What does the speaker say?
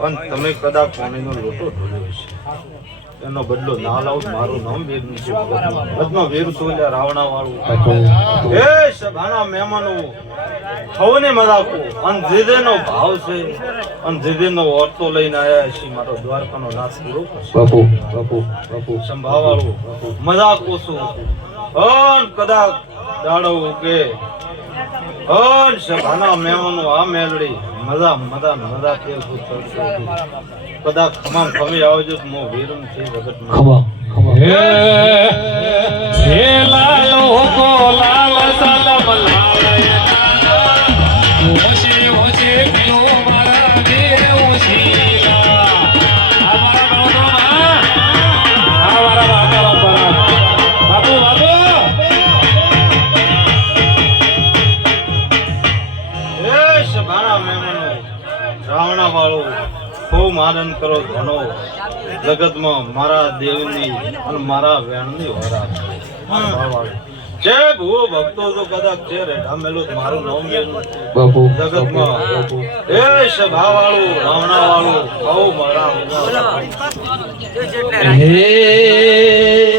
અને તમે કદાચ પાણીનો લોટો ઢોળ્યો છે એનો બદલો ના લાવ મારું નામ વીર નથી બદનો વીર સોલ્યા રાવણા વાળું એ સભાના મહેમાનો સૌને મજાકો અને જીદેનો ભાવ છે અને જીદેનો ઓરતો લઈને આયા છે મારો દ્વારકાનો નાશ પૂરો બાપુ બાપુ બાપુ સંભાવાળું મજાકો છું અન કદાચ દાડો કે અન સભાના મહેમાનો આ મેલડી મજા મજા મજા કે કદાચ ખમામ ખમી આવજો તો મો વીરમ છે જગતમાં ખમા ખમા હે લાલો ગો લાલ સલમ લાલ ઓશી ઓશી પિયો મારા વીર ઓશીલા અમારા બાપુ બાપુ એ સભાના મહેમાનો રાવણા વાળો ખૂબ આનંદ કરો ઘણો જગતમાં મારા દેવની અને મારા વેણની વરા જે ભૂવો ભક્તો તો કદાચ છે રેઢા મેલો મારું નામ બાપુ જગતમાં એ સભા વાળું રાવણા વાળું બહુ મારા હે